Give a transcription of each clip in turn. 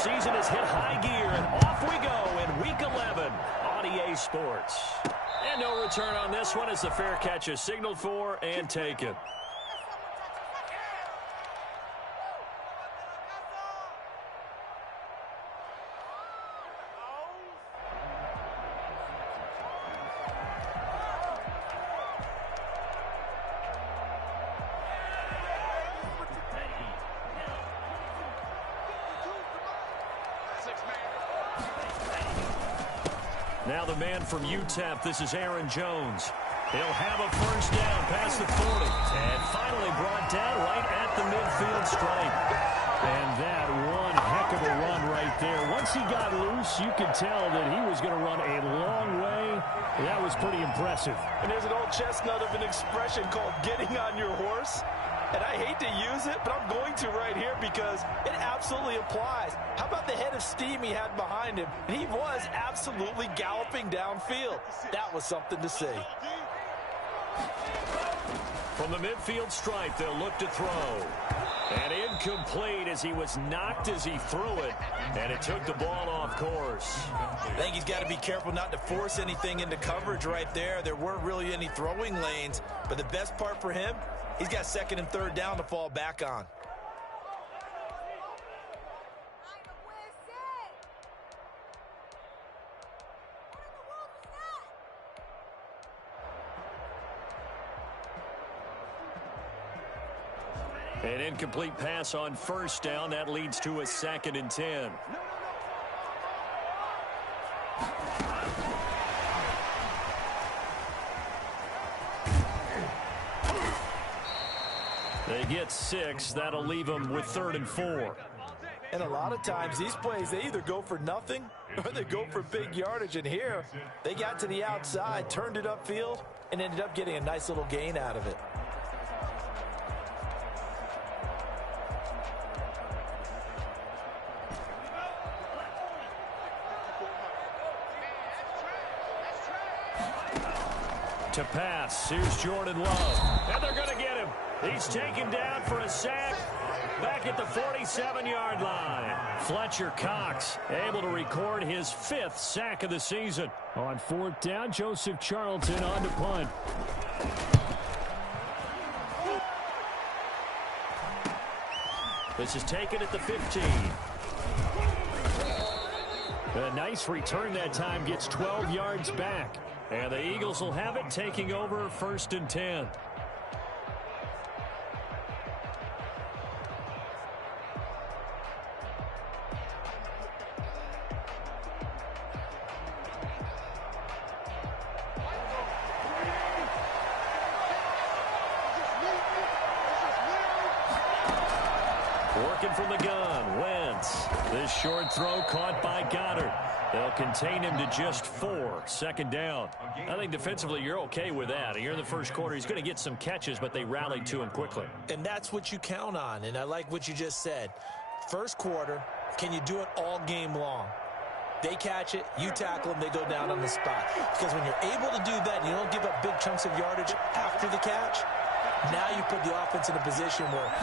season has hit high gear, and off we go in Week 11 on EA Sports. And no return on this one as the fair catch is signaled for and taken. Now the man from UTEP, this is Aaron Jones. He'll have a first down past the 40. And finally brought down right at the midfield stripe. And that one heck of a run right there. Once he got loose, you could tell that he was going to run a long way. That was pretty impressive. And there's an old chestnut of an expression called getting on your horse. And I hate to use it, but I'm going to right here because it absolutely applies. How about the head of steam he had behind him? He was absolutely galloping downfield. That was something to see. From the midfield stripe, they'll look to throw. And incomplete as he was knocked as he threw it. And it took the ball off course. I think he's got to be careful not to force anything into coverage right there. There weren't really any throwing lanes. But the best part for him, he's got second and third down to fall back on. An incomplete pass on first down. That leads to a 2nd and 10. They get 6. That'll leave them with 3rd and 4. And a lot of times these plays, they either go for nothing or they go for big yardage. And here, they got to the outside, turned it upfield, and ended up getting a nice little gain out of it. To pass, here's Jordan Love. And they're going to get him. He's taken down for a sack back at the 47-yard line. Fletcher Cox able to record his 5th sack of the season. On 4th down, Joseph Charlton on to punt. This is taken at the 15. A nice return that time, gets 12 yards back. And the Eagles will have it, taking over 1st and 10. Working from the gun, Wentz. This short throw caught by Goddard. They'll contain him to just 4. 2nd down. I think defensively you're okay with that. Here in the first quarter, he's going to get some catches, but they rallied to him quickly. And that's what you count on, and I like what you just said. First quarter, can you do it all game long? They catch it, you tackle them, they go down on the spot. Because when you're able to do that and you don't give up big chunks of yardage after the catch, now you put the offense in a position where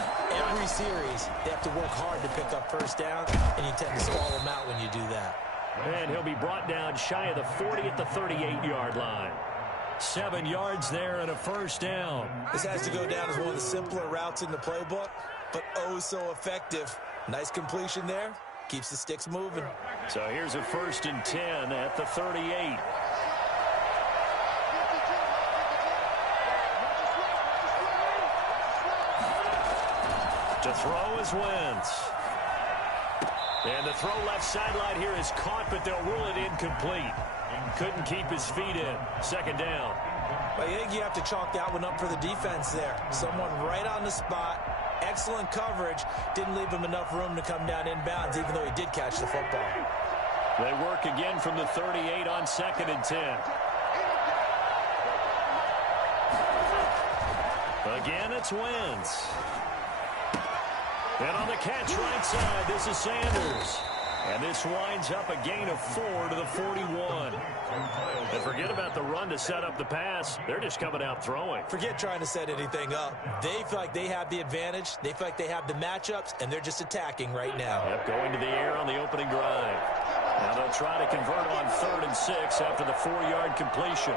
every series they have to work hard to pick up first down, and you tend to stall them out when you do that. And he'll be brought down shy of the 40 at the 38-yard line. 7 yards there and a first down. This has to go down as one of the simpler routes in the playbook, but oh so effective. Nice completion there. Keeps the sticks moving. So here's a 1st and 10 at the 38. To throw is Wentz. And the throw left sideline here is caught, but they'll rule it incomplete. Couldn't keep his feet in. 2nd down. I think you have to chalk that one up for the defense there. Someone right on the spot. Excellent coverage. Didn't leave him enough room to come down inbounds, even though he did catch the football. They work again from the 38 on 2nd and 10. Again, it's Wentz. And on the catch right side, this is Sanders. And this winds up a gain of 4 to the 41. And forget about the run to set up the pass. They're just coming out throwing. Forget trying to set anything up. They feel like they have the advantage. They feel like they have the matchups, and they're just attacking right now. Yep, going to the air on the opening drive. Now they'll try to convert on 3rd and 6 after the 4-yard completion.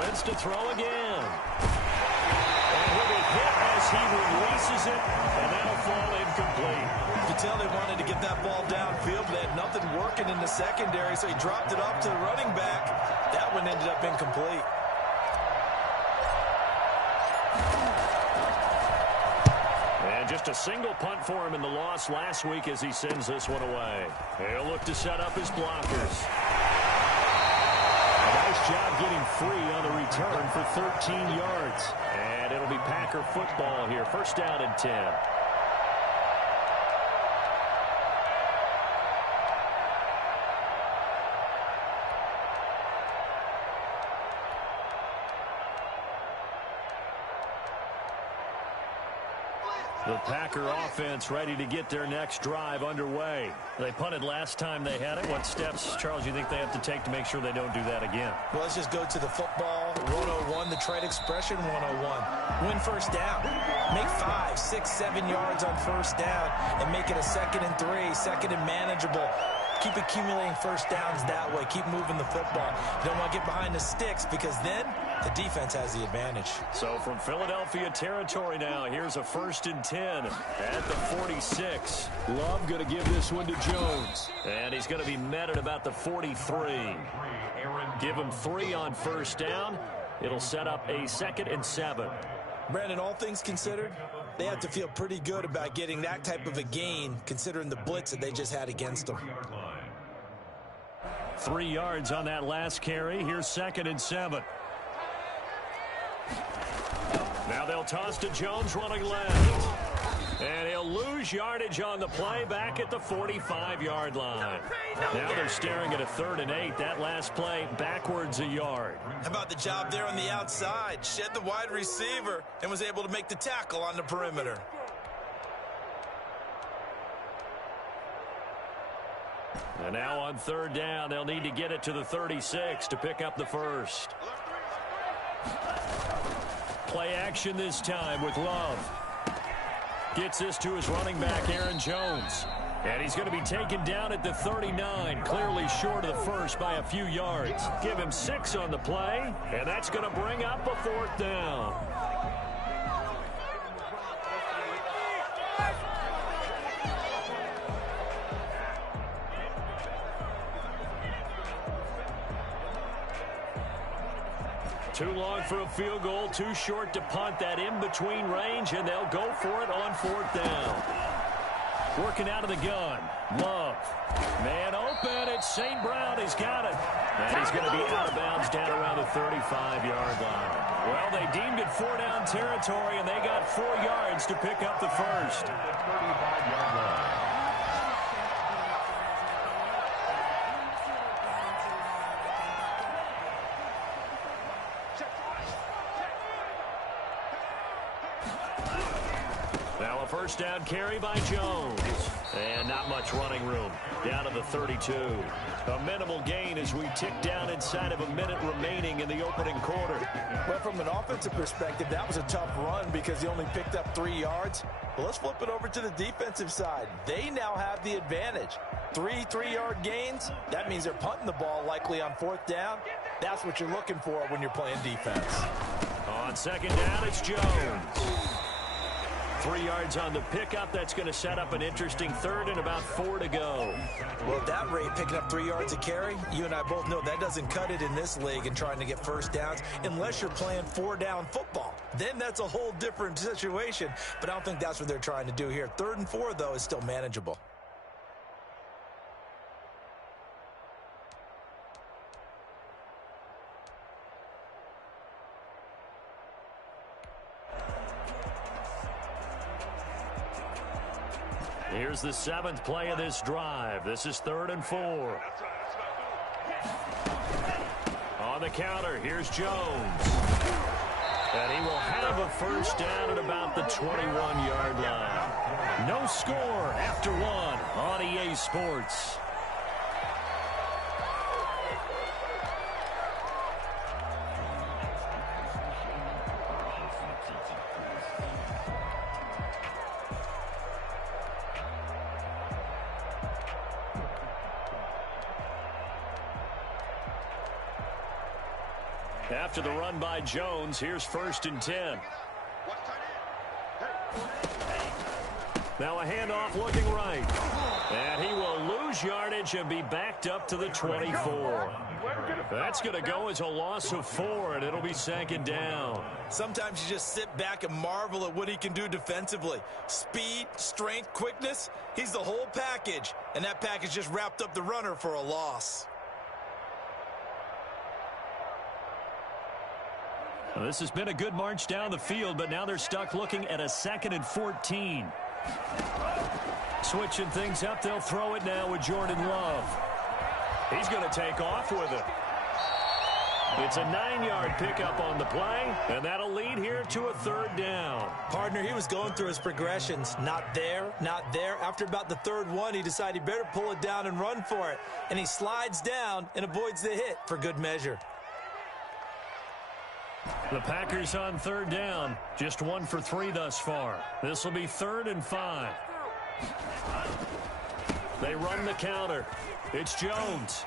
Wentz to throw again. And he'll be hit as he releases it, and that'll fall incomplete. You could tell they wanted to get that ball downfield, but they had nothing working in the secondary, so he dropped it off to the running back. That one ended up incomplete. And just a single punt for him in the loss last week as he sends this one away. He'll look to set up his blockers. A nice job getting free on the return for 13 yards. And it'll be Packer football here. 1st down and 10. The Packer offense ready to get their next drive underway. They punted last time they had it. What steps, Charles, you think they have to take to make sure they don't do that again? Well, let's just go to the football 101, the trade expression 101. Win 1st down. Make 5, 6, 7 yards on 1st down and make it a 2nd and 3, 2nd and manageable. Keep accumulating 1st downs that way. Keep moving the football. You don't want to get behind the sticks because then the defense has the advantage. So from Philadelphia territory now, here's a 1st and 10 at the 46. Love going to give this one to Jones. And he's going to be met at about the 43. Give him 3 on 1st down. It'll set up a 2nd and 7. Brandon, all things considered, they have to feel pretty good about getting that type of a gain considering the blitz that they just had against them. 3 yards on that last carry. Here's 2nd and 7. Now they'll toss to Jones running left. And he'll lose yardage on the play back at the 45-yard line. Now they're staring at a 3rd and 8. That last play backwards a yard. How about the job there on the outside? Shed the wide receiver and was able to make the tackle on the perimeter. And now on 3rd down, they'll need to get it to the 36 to pick up the 1st. Play action this time with Love. Gets this to his running back, Aaron Jones. And he's going to be taken down at the 39, clearly short of the 1st by a few yards. Give him 6 on the play, and that's going to bring up a 4th down. Too long for a field goal, too short to punt. That in-between range, and they'll go for it on 4th down. Working out of the gun. Love. Man open. It's St. Brown. He's got it. And he's going to be out of bounds down around the 35-yard line. Well, they deemed it 4-down territory, and they got 4 yards to pick up the 1st. Now a 1st down carry by Jones. And not much running room. Down to the 32. A minimal gain as we tick down inside of a minute remaining in the opening quarter. Well, from an offensive perspective, that was a tough run because he only picked up 3 yards. Well, let's flip it over to the defensive side. They now have the advantage. 3 3-yard gains. That means they're punting the ball likely on 4th down. That's what you're looking for when you're playing defense. On 2nd down, it's Jones. 3 yards on the pickup. That's going to set up an interesting 3rd and about 4 to go. Well, at that rate, picking up 3 yards a carry, you and I both know that doesn't cut it in this league and trying to get 1st downs unless you're playing 4-down football. Then that's a whole different situation, but I don't think that's what they're trying to do here. 3rd and 4, though, is still manageable. Here's the 7th play of this drive. This is 3rd and 4. On the counter, here's Jones. And he will have a 1st down at about the 21-yard line. No score after 1. on EA Sports. After the run by Jones, here's 1st and 10. Now a handoff looking right. And he will lose yardage and be backed up to the 24. That's going to go as a loss of 4, and it'll be 2nd down. Sometimes you just sit back and marvel at what he can do defensively. Speed, strength, quickness. He's the whole package. And that package just wrapped up the runner for a loss. Well, this has been a good march down the field, but now they're stuck looking at a 2nd and 14. Switching things up, they'll throw it now with Jordan Love. He's going to take off with it. It's a 9-yard pickup on the play, and that'll lead here to a 3rd down. Partner, he was going through his progressions. Not there, not there. After about the 3rd one, he decided he better pull it down and run for it. And he slides down and avoids the hit for good measure. The Packers on 3rd down. Just 1 for 3 thus far. This will be 3rd and 5. They run the counter. It's Jones.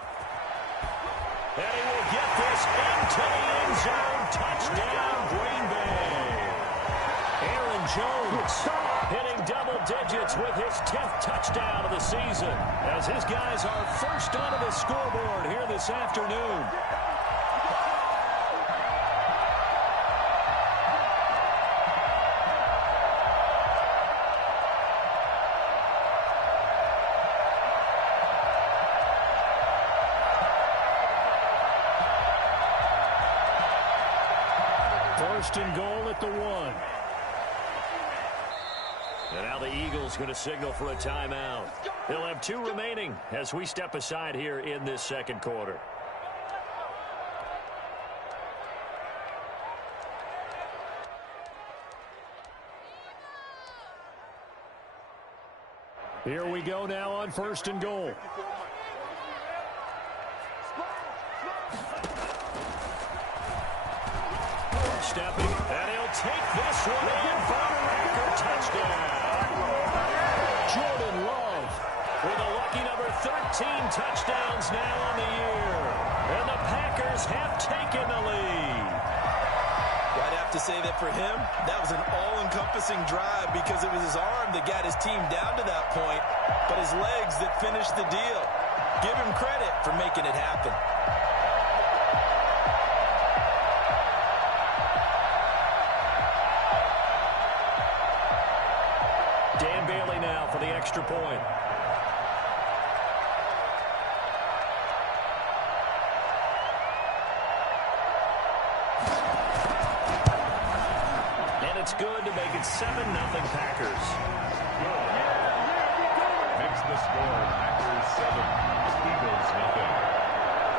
And he will get this into the end zone. Touchdown, Green Bay. Aaron Jones hitting double digits with his 10th touchdown of the season as his guys are first onto the scoreboard here this afternoon. First and goal at the 1. And now the Eagles going to signal for a timeout. They'll have 2 remaining as we step aside here in this 2nd quarter. Here we go now on 1st and goal. Stepping, and he'll take this one in for a record touchdown. Jordan Love with a lucky number 13 touchdowns now on the year. And the Packers have taken the lead. I'd have to say that for him, that was an all-encompassing drive because it was his arm that got his team down to that point, but his legs that finished the deal. Give him credit for making it happen. Dan Bailey now for the extra point. And it's good to make it 7-0 Packers. Makes the score Packers 7, Eagles 0.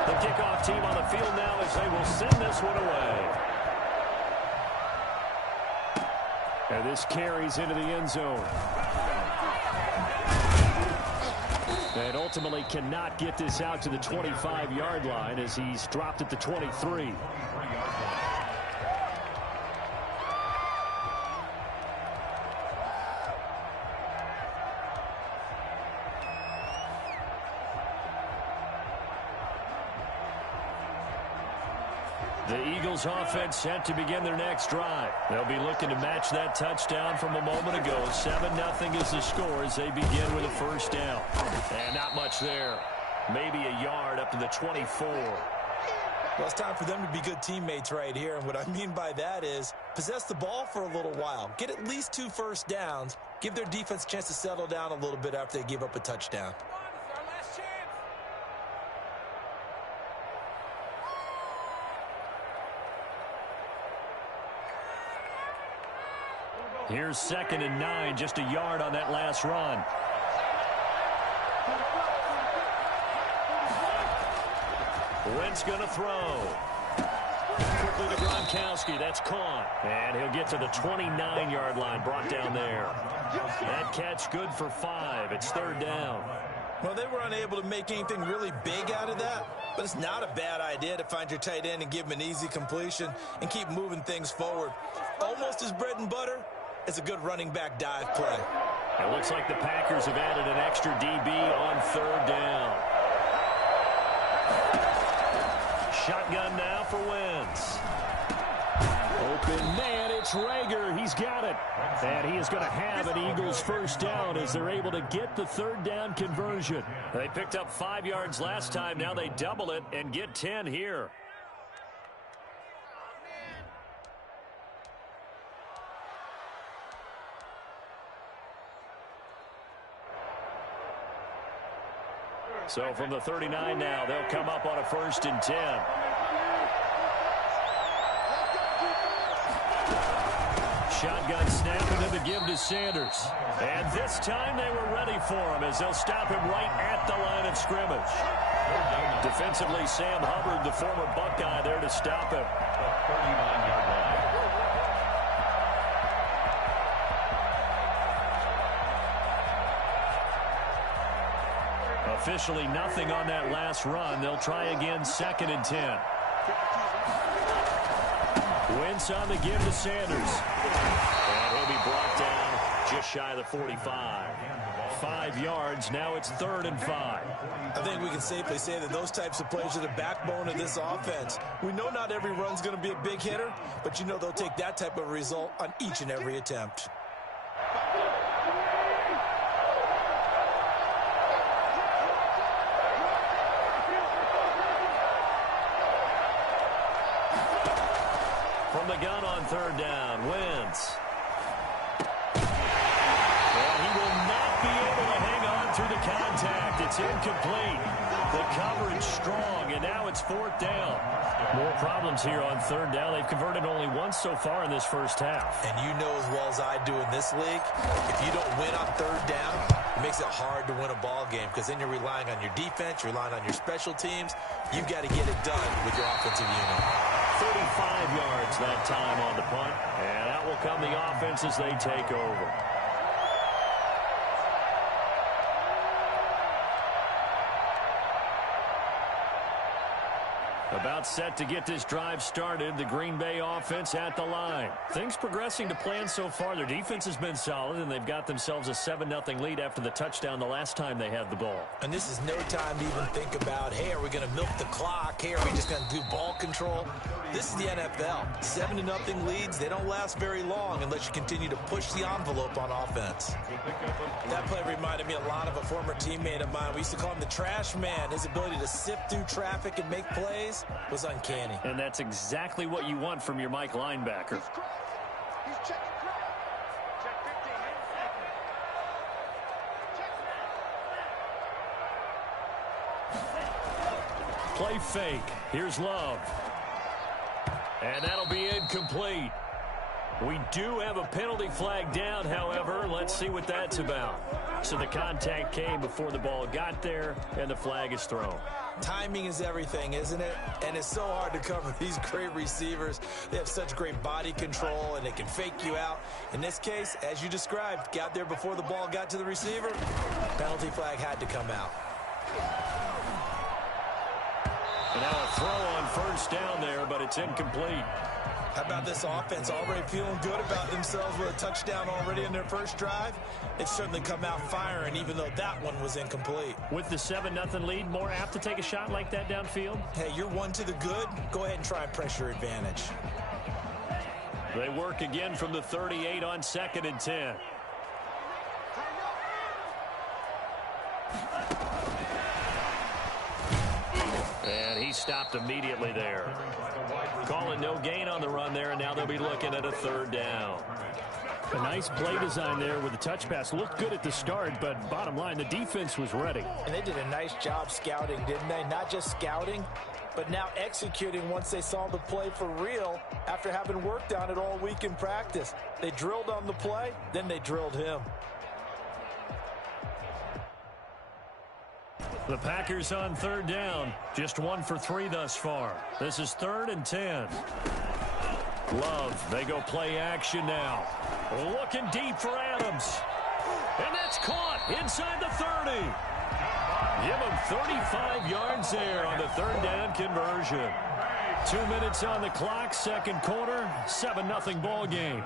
The kickoff team on the field now as they will send this one away. And this carries into the end zone. And ultimately cannot get this out to the 25-yard line as he's dropped at the 23. The Eagles offense set to begin their next drive. They'll be looking to match that touchdown from a moment ago. 7-0 is the score as they begin with a first down. And not much there. Maybe a yard up to the 24. Well, it's time for them to be good teammates right here. And what I mean by that is possess the ball for a little while. Get at least 2 first downs. Give their defense a chance to settle down a little bit after they give up a touchdown. Here's 2nd and 9, just a yard on that last run. Wentz going to throw. quickly to Gronkowski. That's caught. And he'll get to the 29-yard line, brought down there. That catch good for 5. It's third down. Well, they were unable to make anything really big out of that, but it's not a bad idea to find your tight end and give him an easy completion and keep moving things forward. Almost as bread and butter as a good running back dive play. It looks like the Packers have added an extra DB on third down. Shotgun now for Wentz. Open man, it's Rager. He's got it. And he is going to have an Eagles first down as they're able to get the third down conversion. They picked up 5 yards last time. Now they double it and get 10 here. So from the 39 now, they'll come up on a 1st and 10. Shotgun snap and then the give to Sanders. And this time they were ready for him as they'll stop him right at the line of scrimmage. Defensively, Sam Hubbard, the former Buckeye, there to stop him. 39-yard line. Officially nothing on that last run. They'll try again, 2nd and 10. Wentz on the give to Sanders. And he'll be brought down just shy of the 45. 5 yards. Now it's 3rd and 5. I think we can safely say that those types of plays are the backbone of this offense. We know not every run's going to be a big hitter, but you know they'll take that type of result on each and every attempt. From the gun on 3rd down, Wentz. And he will not be able to hang on through the contact. It's incomplete. The coverage strong, and now it's 4th down. More problems here on 3rd down. They've converted only once so far in this first half. And you know as well as I do in this league, if you don't win on 3rd down, it makes it hard to win a ball game because then you're relying on your defense, you're relying on your special teams. You've got to get it done with your offensive unit. 35 yards that time on the punt, and out will come the offense as they take over. About set to get this drive started. The Green Bay offense at the line. Things progressing to plan so far. Their defense has been solid, and they've got themselves a 7-0 lead after the touchdown the last time they had the ball. And this is no time to even think about, hey, are we going to milk the clock? Hey, are we just going to do ball control? This is the NFL. 7-0 leads, they don't last very long unless you continue to push the envelope on offense. That play reminded me a lot of a former teammate of mine. We used to call him the trash man. His ability to sift through traffic and make plays was uncanny. And that's exactly what you want from your Mike linebacker. Play fake. Here's Love. And that'll be incomplete. We do have a penalty flag down, however. Let's see what that's about. So the contact came before the ball got there, and the flag is thrown. Timing is everything, isn't it? And it's so hard to cover these great receivers. They have such great body control, and they can fake you out. In this case, as you described, got there before the ball got to the receiver. Penalty flag had to come out. And now a throw on 1st down there, but it's incomplete. How about this offense already feeling good about themselves with a touchdown already in their first drive? They've certainly come out firing, even though that one was incomplete. With the 7-0 lead, more apt to take a shot like that downfield? Hey, you're one to the good. Go ahead and try and press your advantage. They work again from the 38 on 2nd and 10. And he stopped immediately there. Calling no gain on the run there, and now they'll be looking at a 3rd down. A nice play design there with the touch pass. Looked good at the start, but bottom line, the defense was ready. And they did a nice job scouting, didn't they? Not just scouting, but now executing once they saw the play for real after having worked on it all week in practice. They drilled on the play, then they drilled him. The Packers on 3rd down. Just 1 for 3 thus far. This is 3rd and 10. Love, they go play action now. Looking deep for Adams. And that's caught inside the 30. Give him 35 yards there on the third down conversion. 2 minutes on the clock, second quarter, 7-0 ball game.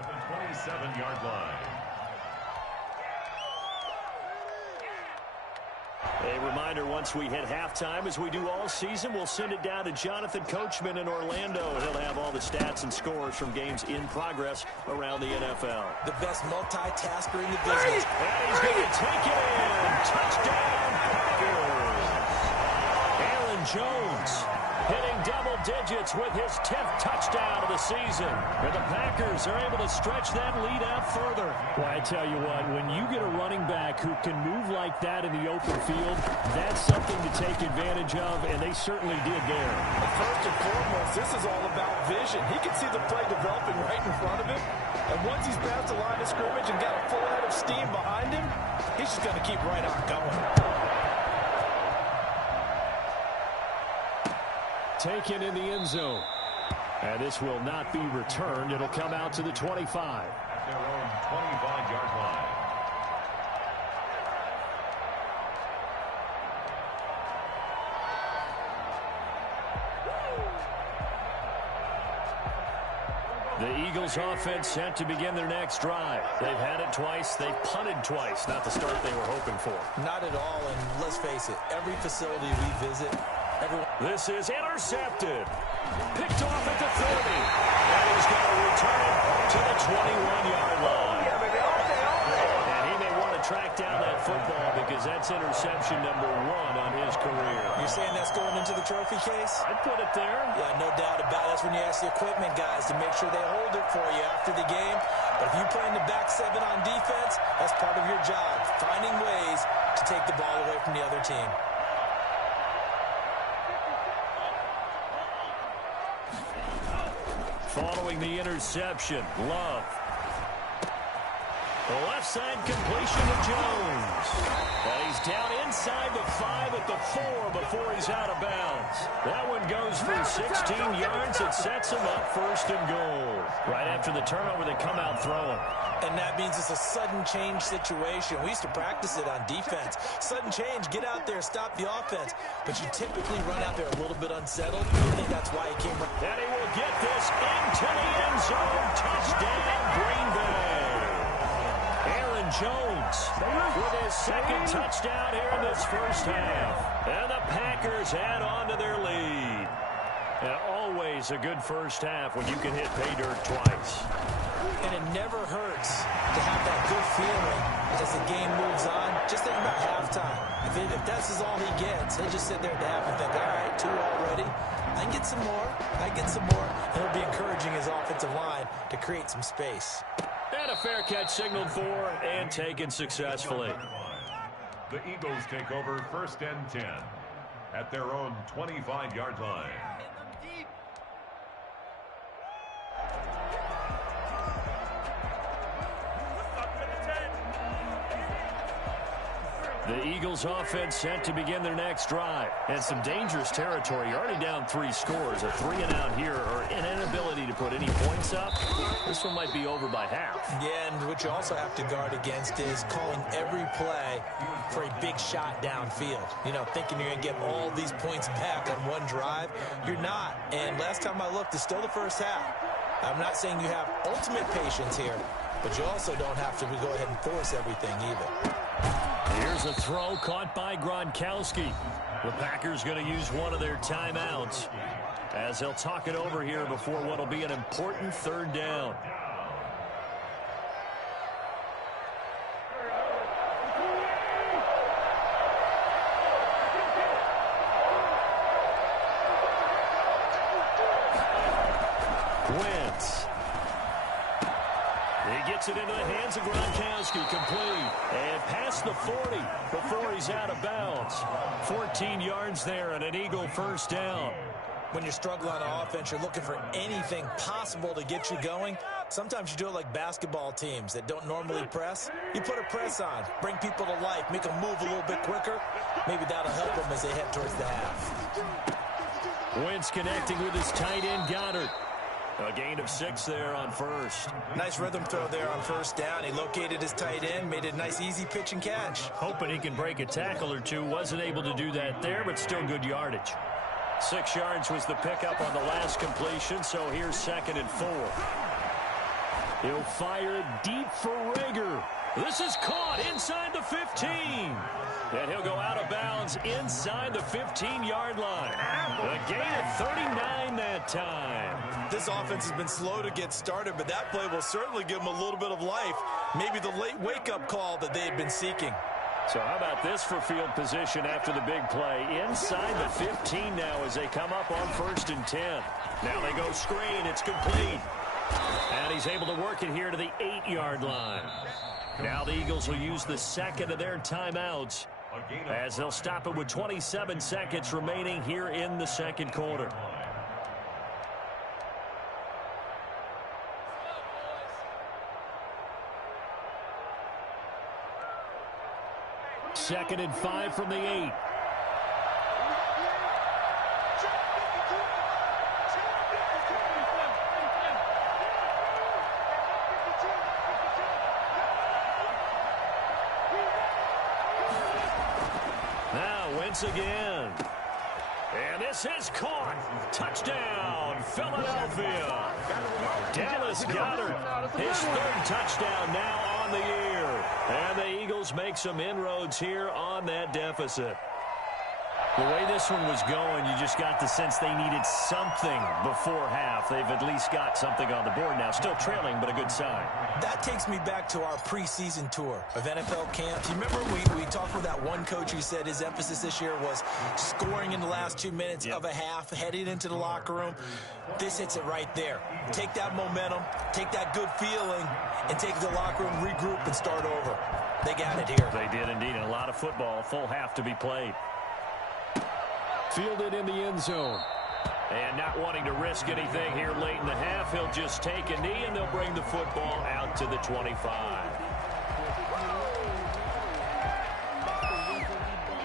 27-yard line. A reminder, once we hit halftime, as we do all season, we'll send it down to Jonathan Coachman in Orlando. He'll have all the stats and scores from games in progress around the NFL. The best multitasker in the business. And he's going to take it in. Touchdown, Packers. Aaron Jones hitting double digits with his 10th touchdown of the season. And the Packers are able to stretch that lead out further. Well, I tell you what, when you get a running back who can move like that in the open field, that's something to take advantage of, and they certainly did there. First and foremost, this is all about vision. He can see the play developing right in front of him. And once he's past the line of scrimmage and got a full head of steam behind him, he's just going to keep right on going. Taken in the end zone. And this will not be returned. It'll come out to the 25. At their own 25-yard line. The Eagles offense set to begin their next drive. They've had it twice. They've punted twice. Not the start they were hoping for. Not at all, and let's face it, every facility we visit, this is intercepted. Picked off at the 30. And he's going to return it to the 21-yard line. And he may want to track down that football because that's interception number 1 on his career. You're saying that's going into the trophy case? I'd put it there. Yeah, no doubt about it. That's when you ask the equipment guys to make sure they hold it for you after the game. But if you play in the back 7 on defense, that's part of your job, finding ways to take the ball away from the other team. Following the interception, Love. The left side completion to Jones. And he's down inside the 5 at the 4 before he's out of bounds. That one goes for 16 yards. It sets him up first and goal. Right after the turnover, they come out throwing. And that means it's a sudden change situation. We used to practice it on defense. Sudden change, get out there, stop the offense. But you typically run out there a little bit unsettled. I think that's why he came. And he will get this into the end zone. Touchdown, Green Bay. Aaron Jones with his second touchdown here in this first half. And the Packers add on to their lead. And always a good first half when you can hit pay dirt twice. And it never hurts to have that good feeling as the game moves on. Just think about halftime. If that's all he gets, he'll just sit there at the half and think, all right, 2 already. I can get some more. I get some more. And he'll be encouraging his offensive line to create some space. And a fair catch signaled for and taken successfully. The Eagles take over 1st and 10 at their own 25-yard line. The Eagles offense set to begin their next drive. And some dangerous territory. You're already down 3 scores. A 3 and out here, or an inability to put any points up. This one might be over by half. Yeah, and what you also have to guard against is calling every play for a big shot downfield. You know, thinking you're going to get all these points back on one drive. You're not. And last time I looked, it's still the first half. I'm not saying you have ultimate patience here, but you also don't have to go ahead and force everything either. Here's a throw caught by Gronkowski. The Packers going to use one of their timeouts as they'll talk it over here before what will be an important 3rd down. Wentz. He gets it into the hands of Gronkowski, complete. And past the 40 before he's out of bounds. 14 yards there and an Eagle first down. When you're struggling on offense, you're looking for anything possible to get you going. Sometimes you do it like basketball teams that don't normally press. You put a press on, bring people to life, make them move a little bit quicker. Maybe that'll help them as they head towards the half. Wentz connecting with his tight end, Goddard. A gain of 6 there on first. Nice rhythm throw there on first down. He located his tight end, made a nice easy pitch and catch. Hoping he can break a tackle or two. Wasn't able to do that there, but still good yardage. 6 yards was the pickup on the last completion, so here's 2nd and 4. He'll fire it deep for Rager. This is caught inside the 15. And he'll go out of bounds inside the 15-yard line. A gain of 39 that time. This offense has been slow to get started, but that play will certainly give them a little bit of life. Maybe the late wake-up call that they had been seeking. So how about this for field position after the big play? Inside the 15 now as they come up on 1st and 10. Now they go screen. It's complete. And he's able to work it here to the 8-yard line. Now the Eagles will use the 2nd of their timeouts as they'll stop it with 27 seconds remaining here in the 2nd quarter. Second and 5 from the 8. Again. And this is caught. Touchdown, Philadelphia. Dallas Goedert, his 3rd touchdown now on the year. And the Eagles make some inroads here on that deficit. The way this one was going, you just got the sense they needed something before half. They've at least got something on the board now. Still trailing, but a good sign. That takes me back to our preseason tour of NFL camps. You remember we talked with that one coach who said his emphasis this year was scoring in the last 2 minutes of a half, heading into the locker room. This hits it right there. Take that momentum, take that good feeling, and take the locker room, regroup, and start over. They got it here. They did indeed, and a lot of football, full half to be played. Fielded in the end zone. And not wanting to risk anything here late in the half, he'll just take a knee, and they'll bring the football out to the 25.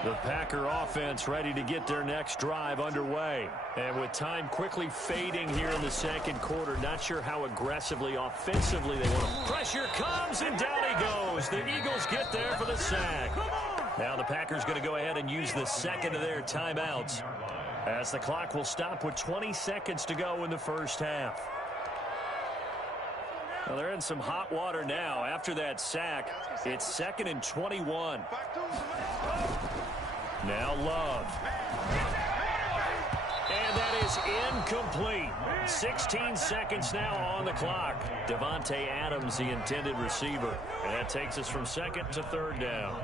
The Packer offense ready to get their next drive underway. And with time quickly fading here in the 2nd quarter, not sure how aggressively, offensively they want to. Pressure comes, and down he goes. The Eagles get there for the sack. Now the Packers going to go ahead and use the 2nd of their timeouts as the clock will stop with 20 seconds to go in the first half. Well, they're in some hot water now. After that sack, it's 2nd and 21. Now Love. And that is incomplete. 16 seconds now on the clock. Devontae Adams, the intended receiver. And that takes us from 2nd to 3rd down.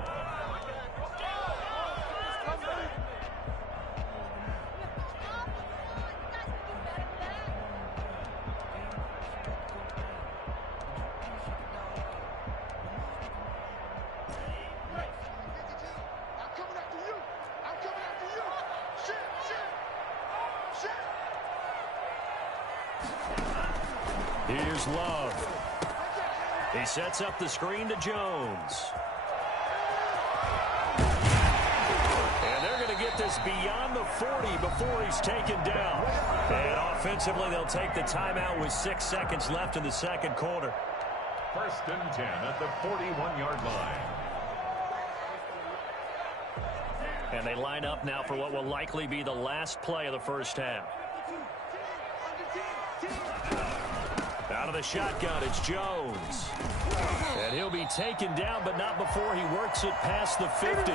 Here's Love. He sets up the screen to Jones. And they're going to get this beyond the 40 before he's taken down. And offensively, they'll take the timeout with 6 seconds left in the 2nd quarter. 1st and 10 at the 41-yard line. And they line up now for what will likely be the last play of the first half. Out of the shotgun, it's Jones. And he'll be taken down, but not before he works it past the 50.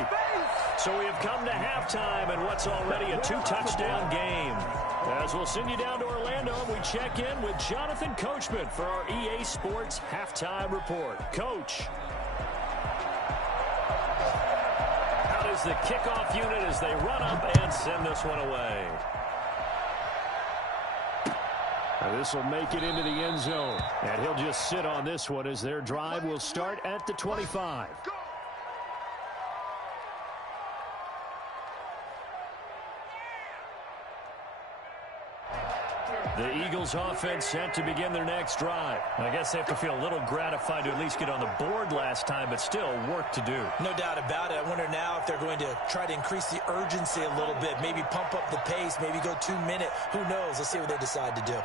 So we have come to halftime in what's already a 2-touchdown game. As we'll send you down to Orlando, we check in with Jonathan Coachman for our EA Sports Halftime Report. Coach. How does the kickoff unit as they run up and send this one away? This will make it into the end zone. And he'll just sit on this one as their drive will start at the 25. The Eagles offense set to begin their next drive. I guess they have to feel a little gratified to at least get on the board last time, but still work to do. No doubt about it. I wonder now if they're going to try to increase the urgency a little bit, maybe pump up the pace, maybe go 2 minute. Who knows? Let's see what they decide to do.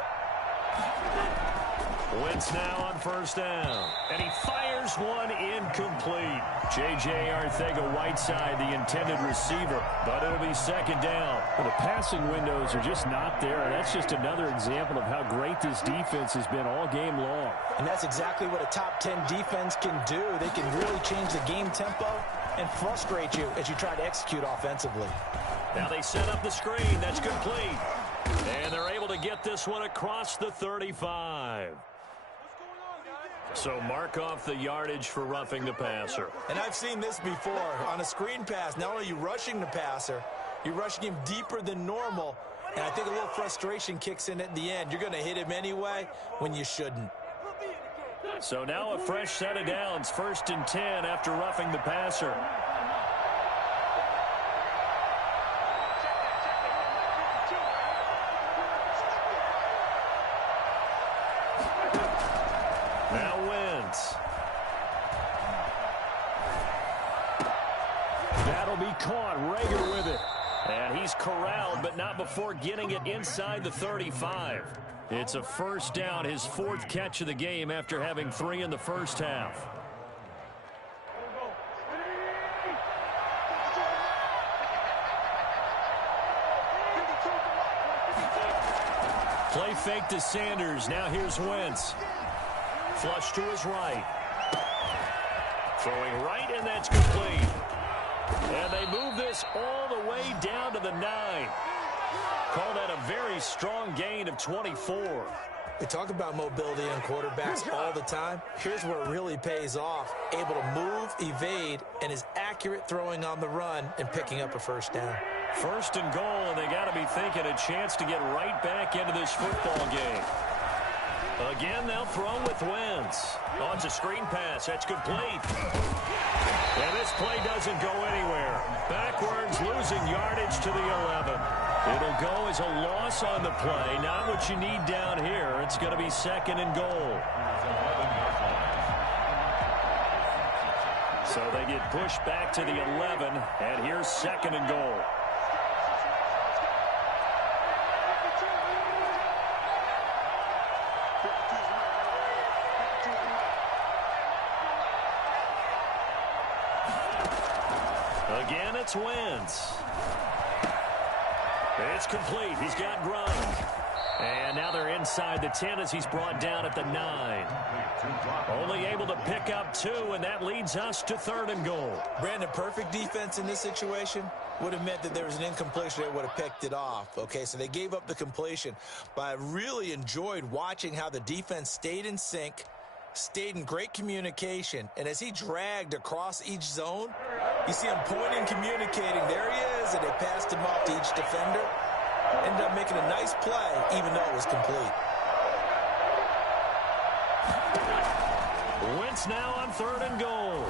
Wentz now on first down. And he fires one incomplete. J.J. Arcega-Whiteside, the intended receiver. But it'll be second down. Well, the passing windows are just not there. That's just another example of how great this defense has been all game long. And that's exactly what a top 10 defense can do. They can really change the game tempo and frustrate you as you try to execute offensively. Now they set up the screen. That's complete. And they're able to get this one across the 35. So mark off the yardage for roughing the passer. And I've seen this before. On a screen pass, not only are you rushing the passer, you're rushing him deeper than normal. And I think a little frustration kicks in at the end. You're going to hit him anyway when you shouldn't. So now a fresh set of downs. 1st and 10 after roughing the passer. Now Wentz. That'll be caught. Rager with it. And he's corralled, but not before getting it inside the 35. It's a first down, his 4th catch of the game after having 3 in the first half. Play fake to Sanders. Now here's Wentz. Flush to his right. Throwing right, and that's complete. And they move this all the way down to the 9. Call that a very strong gain of 24. We talk about mobility on quarterbacks all the time. Here's where it really pays off. Able to move, evade, and is accurate throwing on the run and picking up a first down. 1st and goal, and they got to be thinking a chance to get right back into this football game. Again, they'll throw with Wentz. Oh, it's a screen pass. That's complete. And this play doesn't go anywhere. Backwards, losing yardage to the 11. It'll go as a loss on the play. Not what you need down here. It's going to be 2nd and goal. So they get pushed back to the 11, and here's 2nd and goal. Again, it's Wentz. It's complete. He's got Grunt. And now they're inside the 10 as he's brought down at the 9. Only able to pick up 2, and that leads us to 3rd and goal. Brandon, perfect defense in this situation would have meant that there was an incompletion. They would have picked it off. Okay, so they gave up the completion. But I really enjoyed watching how the defense stayed in sync, stayed in great communication, and as he dragged across each zone, you see him pointing, communicating. There he is, and they passed him off to each defender. Ended up making a nice play, even though it was complete. Wentz now on 3rd and goal.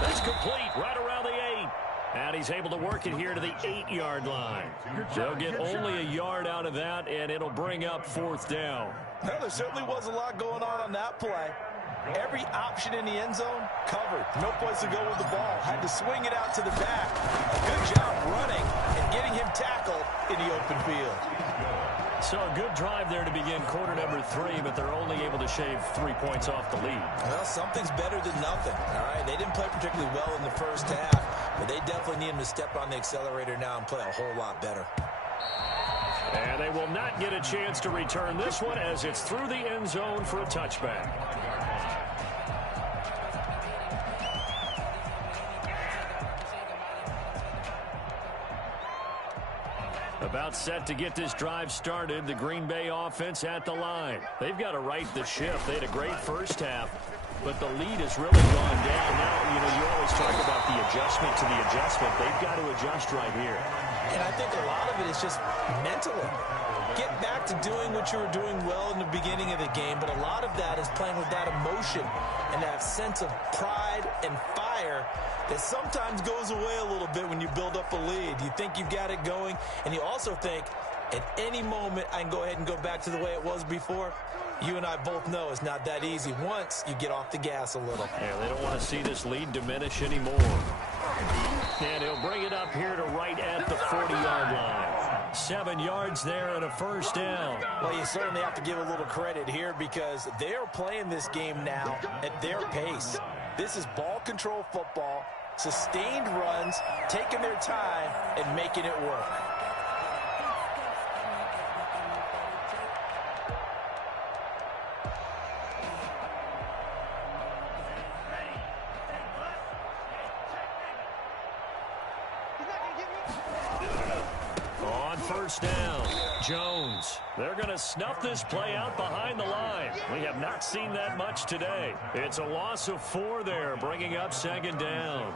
That's complete right around the 8. And he's able to work it here to the 8-yard line. They'll get only a yard out of that, and it'll bring up 4th down. Well, there certainly was a lot going on that play. Every option in the end zone covered. No place to go with the ball. Had to swing it out to the back. A good job running and getting him tackled in the open field. So a good drive there to begin quarter number 3, but they're only able to shave 3 points off the lead. Well, something's better than nothing. All right, they didn't play particularly well in the first half, but they definitely need him to step on the accelerator now and play a whole lot better. And they will not get a chance to return this one as it's through the end zone for a touchback. About set to get this drive started, the Green Bay offense at the line. They've got to right the ship. They had a great first half, but the lead has really gone down. Now, you always talk about the adjustment to the adjustment. They've got to adjust right here. And I think a lot of it is just mentally. Get back to doing what you were doing well in the beginning of the game, but a lot of that is playing with that emotion and that sense of pride and fire that sometimes goes away a little bit when you build up a lead. You think you've got it going, and you also think at any moment I can go ahead and go back to the way it was before. You and I both know it's not that easy once you get off the gas a little. Yeah, they don't want to see this lead diminish anymore. And he'll bring it up here to right at the 40-yard line. 7 yards there and a first down. Well, you certainly have to give a little credit here because they're playing this game now at their pace. This is ball control football, sustained runs, taking their time, and making it work. On first down, Jones. They're going to snuff this play out behind the line. We have not seen that much today. It's a loss of 4 there, bringing up second down.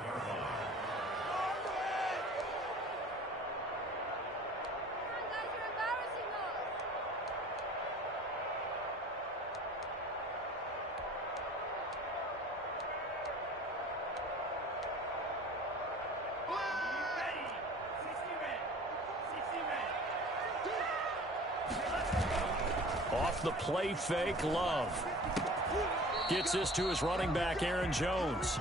Off the play fake, Love. Gets this to his running back, Aaron Jones.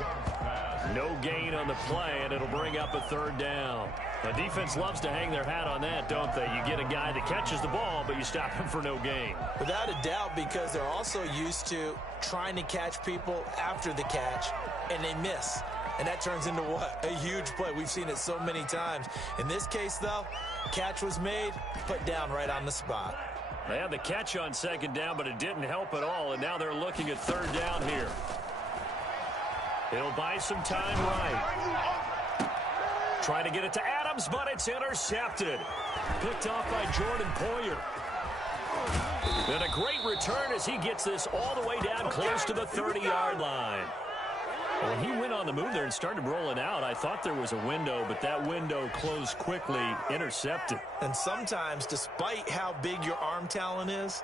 No gain on the play, and it'll bring up a third down. The defense loves to hang their hat on that, don't they? You get a guy that catches the ball, but you stop him for no gain. Without a doubt, because they're also used to trying to catch people after the catch, and they miss. And that turns into what? A huge play. We've seen it so many times. In this case, though, catch was made, put down right on the spot. They had the catch on second down, but it didn't help at all, and now they're looking at third down here. He'll buy some time right. Trying to get it to Adams, but it's intercepted. Picked off by Jordan Poyer. And a great return as he gets this all the way down close to the 30-yard line. Well, he went on the move there and started rolling out. I thought there was a window, but that window closed quickly, intercepted. And sometimes, despite how big your arm talent is,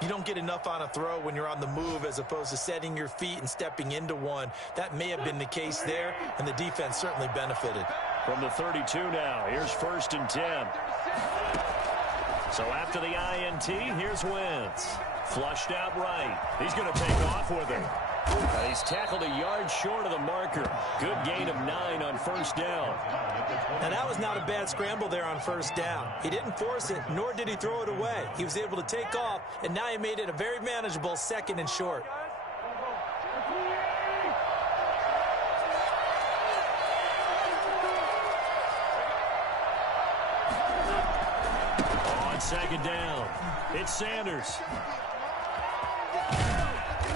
you don't get enough on a throw when you're on the move as opposed to setting your feet and stepping into one. That may have been the case there, and the defense certainly benefited. From the 32 now, here's 1st and 10. So after the INT, here's Wentz. Flushed out right. He's going to take off with it. He's tackled a yard short of the marker. Good gain of 9 on first down. Now, that was not a bad scramble there on first down. He didn't force it, nor did he throw it away. He was able to take off, and now he made it a very manageable 2nd and short. On second down, it's Sanders.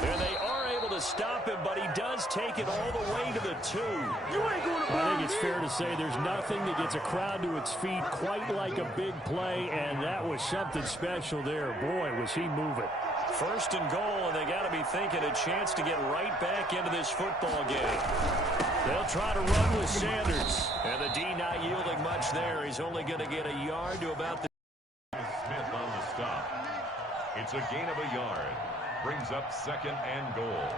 There they are able to stop him, but he does take it all the way to the 2. I think it's fair to say there's nothing that gets a crowd to its feet quite like a big play, and that was something special there. Boy, was he moving. 1st and goal, and they got to be thinking a chance to get right back into this football game. They'll try to run with Sanders, and the D not yielding much there. He's only going to get a yard to about the... Smith on the stop. It's a gain of a yard. Brings up 2nd and goal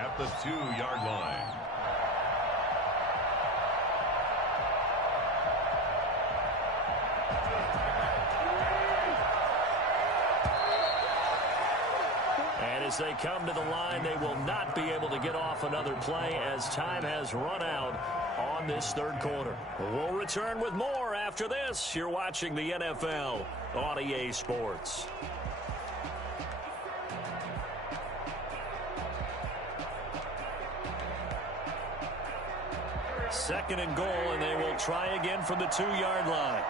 at the 2-yard line. And as they come to the line, they will not be able to get off another play as time has run out on this 3rd quarter. We'll return with more after this. You're watching the NFL on EA Sports. 2nd and goal, and they will try again from the 2-yard line.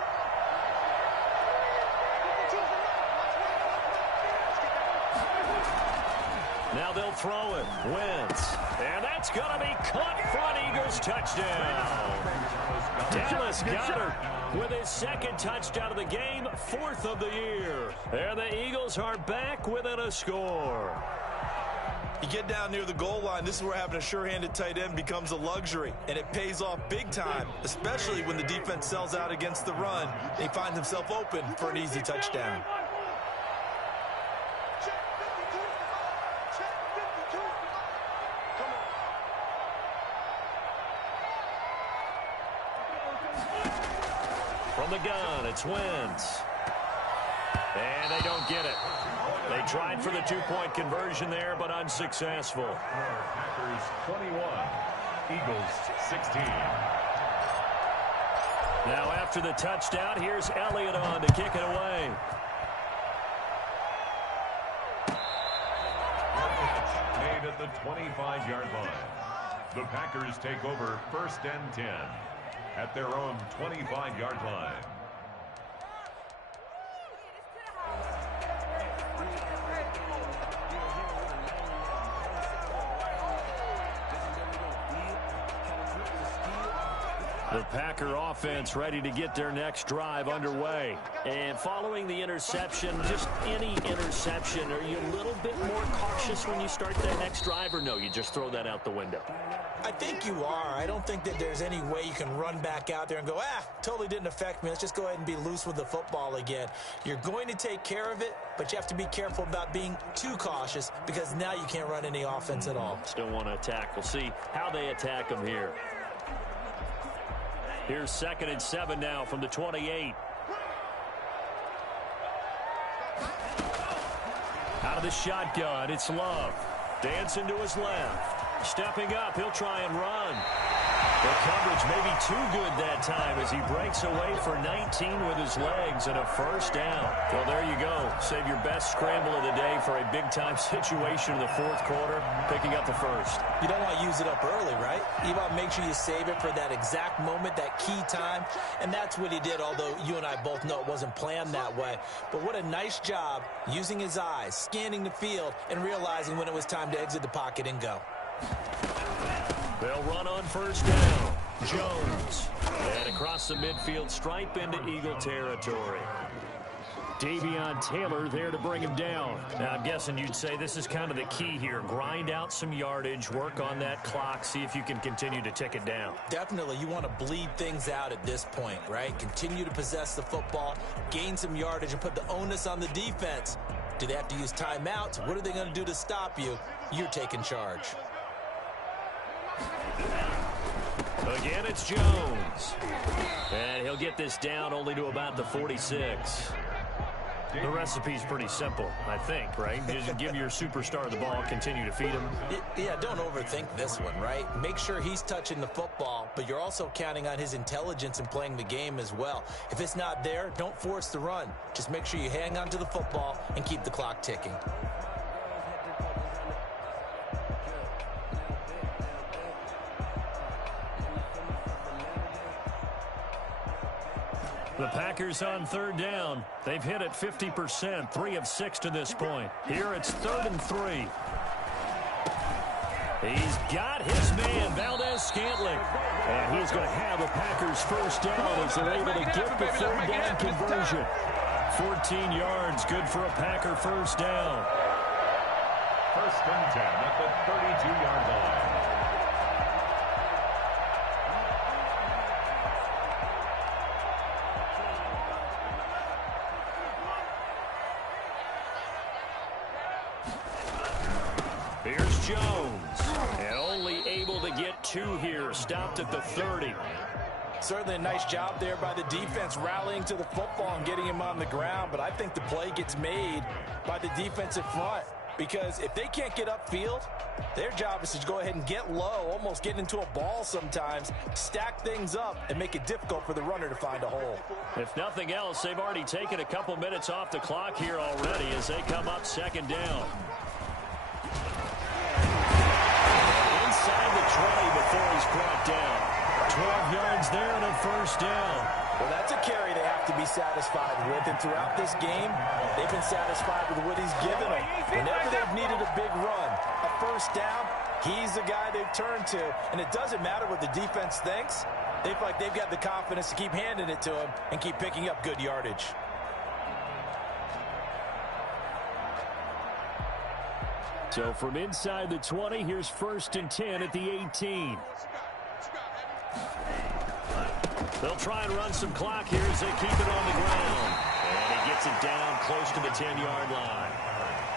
Now they'll throw it. Wentz. And that's going to be caught front. Eagles touchdown. Dallas Goedert with his 2nd touchdown of the game, 4th of the year. And the Eagles are back within a score. You get down near the goal line, this is where having a sure-handed tight end becomes a luxury, and it pays off big time, especially when the defense sells out against the run. He finds himself open for an easy touchdown. From the gun, it's Wentz. And they don't get it. They tried for the 2-point conversion there, but unsuccessful. Packers 21, Eagles 16. Now after the touchdown, here's Elliott on to kick it away. Made at the 25-yard line. The Packers take over 1st and 10 at their own 25-yard line. The Packer offense ready to get their next drive underway. And following the interception, just any interception, are you a little bit more cautious when you start that next drive, or no, you just throw that out the window? I think you are. I don't think that there's any way you can run back out there and go, totally didn't affect me. Let's just go ahead and be loose with the football again. You're going to take care of it, but you have to be careful about being too cautious because now you can't run any offense at all. Still want to attack. We'll see how they attack them here. Here's 2nd and 7 now from the 28. Out of the shotgun, it's Love. Dancing to his left. Stepping up, he'll try and run. The coverage may be too good that time as he breaks away for 19 with his legs and a 1st down. Well, there you go. Save your best scramble of the day for a big-time situation in the 4th quarter, picking up the 1st. You don't want to use it up early, right? You want to make sure you save it for that exact moment, that key time, and that's what he did, although you and I both know it wasn't planned that way. But what a nice job using his eyes, scanning the field, and realizing when it was time to exit the pocket and go. They'll run on 1st down. Jones. And across the midfield stripe into Eagle territory. Davion Taylor there to bring him down. Now, I'm guessing you'd say this is kind of the key here. Grind out some yardage, work on that clock, see if you can continue to tick it down. Definitely. You want to bleed things out at this point, right? Continue to possess the football, gain some yardage, and put the onus on the defense. Do they have to use timeouts? What are they going to do to stop you? You're taking charge. Again, it's Jones. And he'll get this down only to about the 46. The recipe's pretty simple, I think, right? Just give your superstar the ball, continue to feed him. Yeah, don't overthink this one, right? Make sure he's touching the football, but you're also counting on his intelligence in playing the game as well. If it's not there, don't force the run. Just make sure you hang on to the football and keep the clock ticking. The Packers on 3rd down. They've hit it 50%, 3 of 6 to this point. Here it's 3rd and 3. He's got his man, Valdez-Scantling. And he's going to have a Packers 1st down as they're able to get the 3rd down conversion. 14 yards, good for a Packer 1st down. 1st and 10 at the 32-yard line. Here's Jones, and only able to get 2 here, stopped at the 30. Certainly a nice job there by the defense rallying to the football and getting him on the ground, but I think the play gets made by the defensive front because if they can't get upfield, their job is to go ahead and get low, almost get into a ball sometimes, stack things up, and make it difficult for the runner to find a hole. If nothing else, they've already taken a couple minutes off the clock here already as they come up 2nd down. Inside the 20 before he's brought down. 12 yards there and a 1st down. Well, that's a carry they have to be satisfied with, and throughout this game, they've been satisfied with what he's given them. Whenever they've needed a big run, a 1st down, he's the guy they've turned to, and it doesn't matter what the defense thinks. They feel like they've got the confidence to keep handing it to him and keep picking up good yardage. So from inside the 20, here's 1st and 10 at the 18. They'll try and run some clock here as they keep it on the ground. And he gets it down close to the 10-yard line.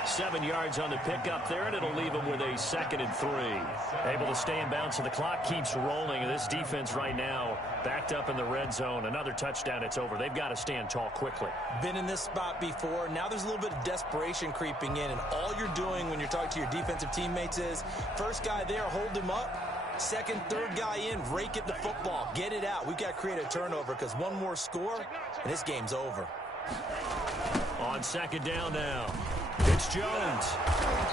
7 yards on the pickup there, and it'll leave them with a 2nd and 3. Able to stay in bounds, so the clock keeps rolling. And this defense right now backed up in the red zone. Another touchdown, it's over. They've got to stand tall quickly. Been in this spot before. Now there's a little bit of desperation creeping in, and all you're doing when you're talking to your defensive teammates is, first guy there, hold him up. Second, third guy in, rake at the football. Get it out. We've got to create a turnover because one more score, and this game's over. On second down now, it's Jones.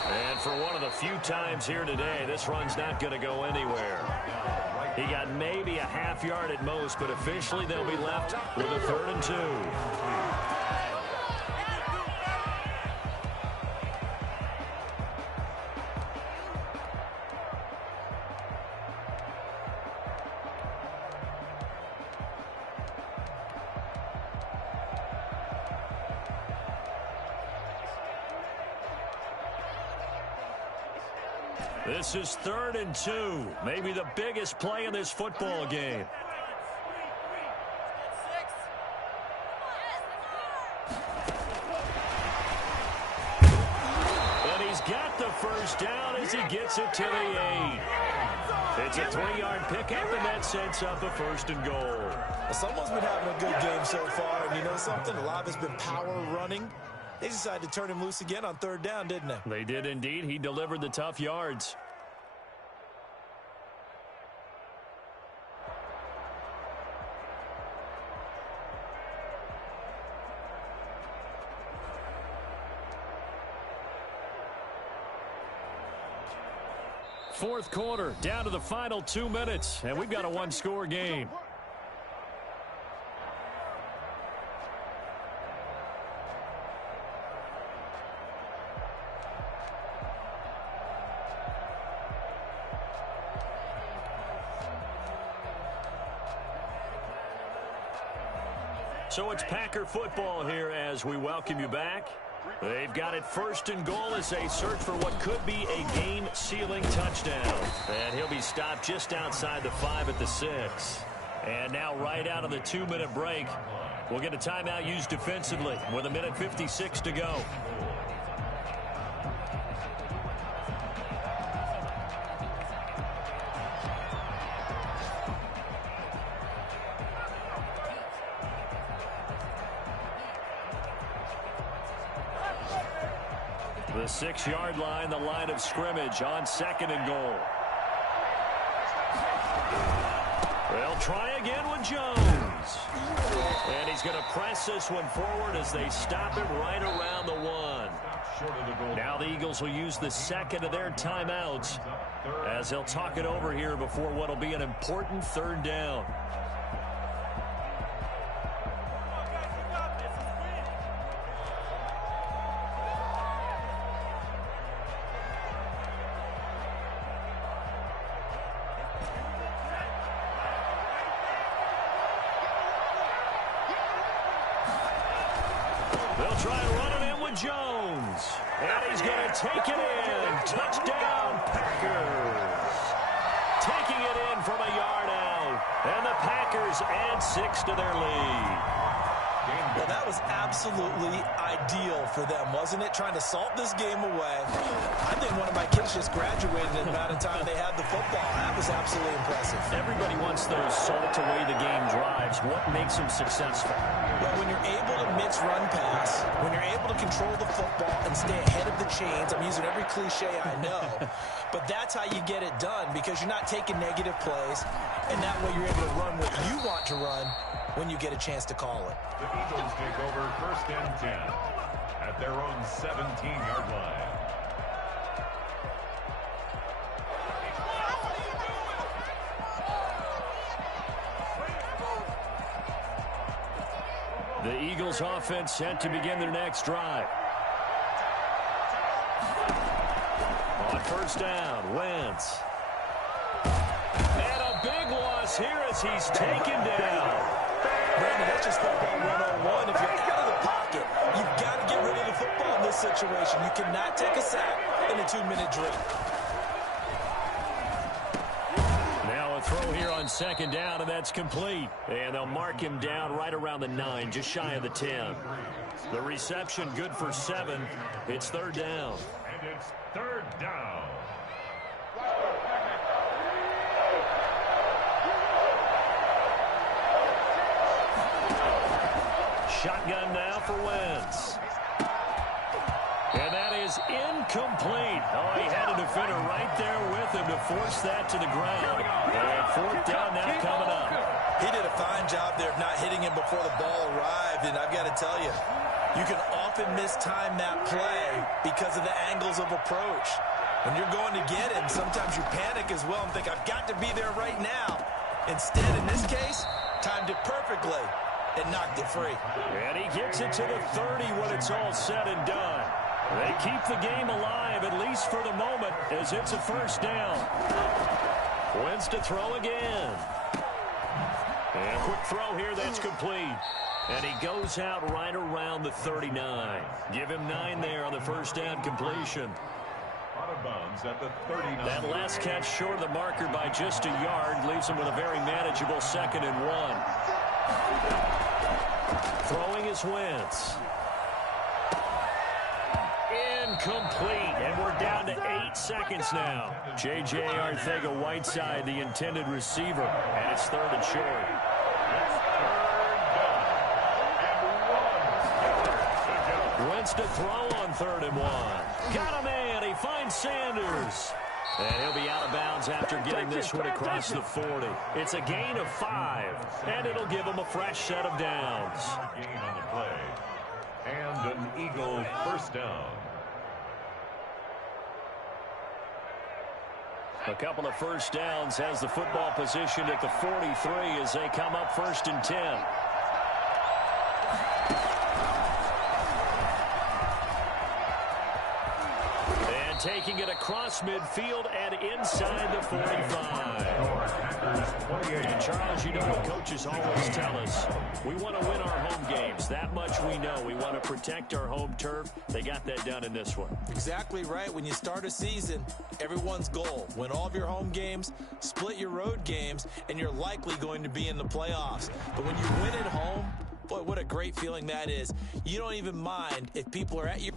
And for one of the few times here today, this run's not going to go anywhere. He got maybe a half yard at most, but officially they'll be left with a 3rd and 2. This is 3rd and 2. Maybe the biggest play in this football game. And he's got the first down as he gets it to the 8. It's a 3-yard pickup, and that sets up a 1st and goal. Well, someone's been having a good game so far, and you know something? A lot of it's been power running. They decided to turn him loose again on 3rd down, didn't they? They did indeed. He delivered the tough yards. Fourth quarter, down to the final 2 minutes, and we've got a one-score game. So it's Packer football here as we welcome you back. They've got it 1st and goal as they search for what could be a game-sealing touchdown. And he'll be stopped just outside the 5 at the 6. And now right out of the 2-minute break, we'll get a timeout used defensively with 1:56 to go. The 6-yard line, the line of scrimmage on 2nd and goal. They'll try again with Jones. And he's going to press this one forward as they stop him right around the 1. Now the Eagles will use the 2nd of their timeouts as they'll talk it over here before what will be an important 3rd down. They'll try and run it in with Jones. And he's going to take it in. Touchdown, Packers. Taking it in from a yard out. And the Packers add 6 to their lead. Well, that was absolutely ideal for them, wasn't it? Trying to salt this game away. I think one of my kids just graduated in the amount of time they had the football. That was absolutely impressive. Everybody wants those salt away the game drives. What makes them successful? Well, when you're able to mix run pass, when you're able to control the football and stay ahead of the chains, I'm using every cliche I know, but that's how you get it done because you're not taking negative plays, and that way you're able to run what you want to run when you get a chance to call it. The Eagles take over 1st and 10 at their own 17-yard line. The Eagles offense set to begin their next drive. On 1st down, Wentz. And a big loss here as he's taken down. Brandon, that's just football 101. If you're out of the pocket, you've got to get rid of the football in this situation. You cannot take a sack in a 2-minute drill. Now a throw here on 2nd down, and that's complete. And they'll mark him down right around the 9, just shy of the 10. The reception good for 7. It's 3rd down. And it's 3rd down. Shotgun now for Wentz. And that is incomplete. Oh, he had a defender right there with him to force that to the ground. And fourth down now coming up. He did a fine job there of not hitting him before the ball arrived, and I've got to tell you, you can often mistime that play because of the angles of approach. When you're going to get him, sometimes you panic as well and think, I've got to be there right now. Instead, in this case, timed it perfectly and knocked it free. And he gets it to the 30 when it's all said and done. They keep the game alive, at least for the moment, as it's a first down. Wins to throw again. And quick throw here, that's complete. And he goes out right around the 39. Give him 9 there on the first down completion. Out of bounds at the 39. That last catch short of the marker by just a yard leaves him with a very manageable 2nd and 1. Throwing is Wentz. Incomplete, and we're down to 8 seconds now. J.J. Arcega-Whiteside, the intended receiver, and it's 3rd and short. Wentz to throw on 3rd and 1. Got a man. He finds Sanders. And he'll be out of bounds after getting this one across the 40. It's a gain of 5, and it'll give him a fresh set of downs. Gain on the play. And an Eagle first down. A couple of first downs has the football positioned at the 43 as they come up 1st and 10. Taking it across midfield and inside the 45. And Charles, you know what coaches always tell us. We want to win our home games. That much we know. We want to protect our home turf. They got that done in this one. Exactly right. When you start a season, everyone's goal, win all of your home games, split your road games, and you're likely going to be in the playoffs. But when you win at home, boy, what a great feeling that is. You don't even mind if people are at your